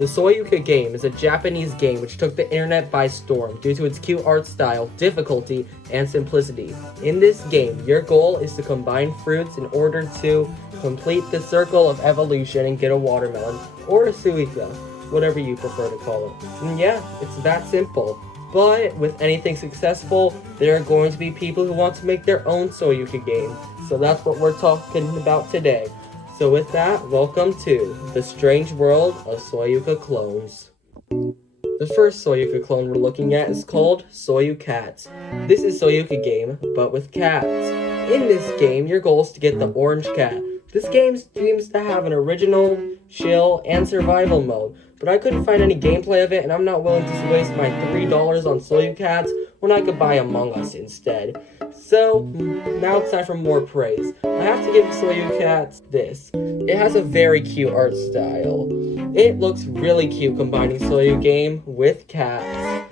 The Suika game is a Japanese game which took the internet by storm due to its cute art style, difficulty, and simplicity. In this game, your goal is to combine fruits in order to complete the circle of evolution and get a watermelon, or a Suika, whatever you prefer to call it. And yeah, it's that simple. But with anything successful, there are going to be people who want to make their own Suika game. So that's what we're talking about today. So with that, welcome to the strange world of Suika clones. The first Suika clone we're looking at is called Suika. This is Suika game, but with cats. In this game, your goal is to get the orange cat. This game seems to have an original, chill, and survival mode, but I couldn't find any gameplay of it, and I'm not willing to waste my $3 on Suika when I could buy Among Us instead. So, now it's time for more praise. I have to give Suika this. It has a very cute art style. It looks really cute combining Suika game with cats.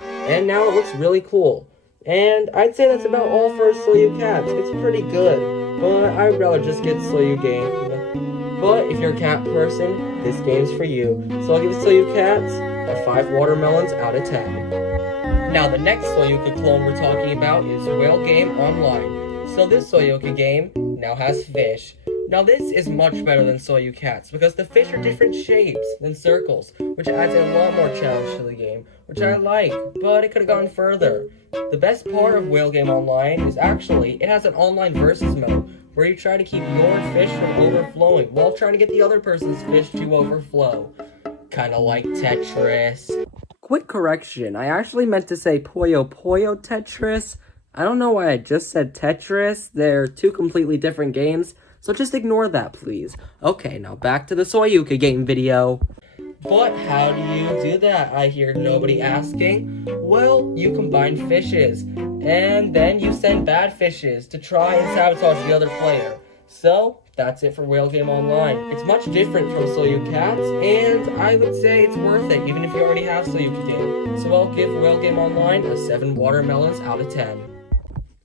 And now it looks really cool. And I'd say that's about all for Suika. It's pretty good, but I'd rather just get Suika game. But if you're a cat person, this game's for you. So I'll give Suika a 5 watermelons out of 10. Now the next Suika clone we're talking about is Whale Game Online. So this Suika game now has fish. Now this is much better than Suika because the fish are different shapes than circles, which adds a lot more challenge to the game, which I like, but it could have gone further. The best part of Whale Game Online is actually, it has an online versus mode, where you try to keep your fish from overflowing while trying to get the other person's fish to overflow. Kinda like Tetris. Quick correction, I actually meant to say Puyo Puyo Tetris. I don't know why I just said Tetris. They're two completely different games, so just ignore that, please. Okay, now back to the Suika game video. But how do you do that? I hear nobody asking. Well, you combine fishes, and then you send bad fishes to try and sabotage the other player. So, that's it for Whale Game Online. It's much different from Suika, and I would say it's worth it, even if you already have Suika game. So I'll give Whale Game Online a 7 watermelons out of 10.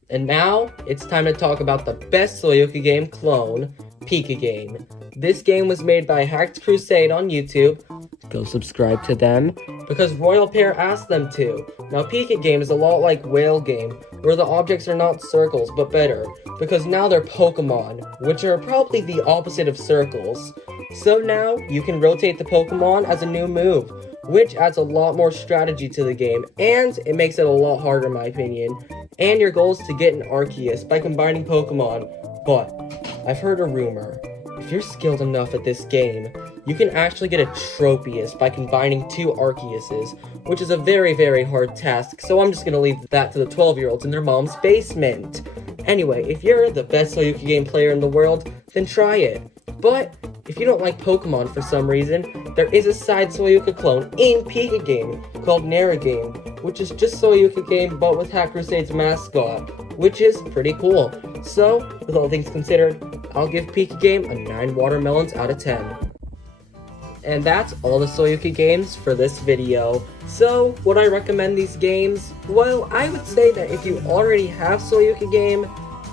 And now, it's time to talk about the best Suika game clone, Pika Game. This game was made by Hacked Crusade on YouTube. Go subscribe to them, because Royal Pair asked them to. Now Pika Game is a lot like Whale Game, where the objects are not circles, but better, because now they're Pokemon, which are probably the opposite of circles. So now, you can rotate the Pokemon as a new move, which adds a lot more strategy to the game, and it makes it a lot harder in my opinion. And your goal is to get an Arceus by combining Pokemon, but I've heard a rumor. If you're skilled enough at this game, you can actually get a Tropius by combining 2 Arceuses, which is a very, very hard task, so I'm just gonna leave that to the 12-year-olds in their mom's basement. Anyway, if you're the best Suika game player in the world, then try it. But if you don't like Pokemon for some reason, there is a side Suika clone in Pika Game called Nara Game, which is just Suika Game but with Hack Crusade's mascot, which is pretty cool. So, with all things considered, I'll give Pika Game a 9 watermelons out of 10. And that's all the Suika games for this video. So, would I recommend these games? Well, I would say that if you already have Suika game,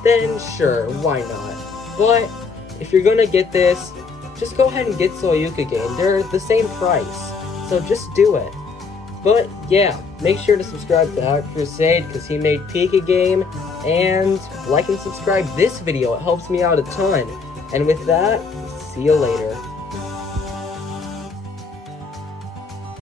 then sure, why not? But, if you're gonna get this, just go ahead and get Suika game. They're the same price, so just do it. But yeah, make sure to subscribe to Hack Crusade because he made Pika Game, and like and subscribe this video, it helps me out a ton. And with that, see you later.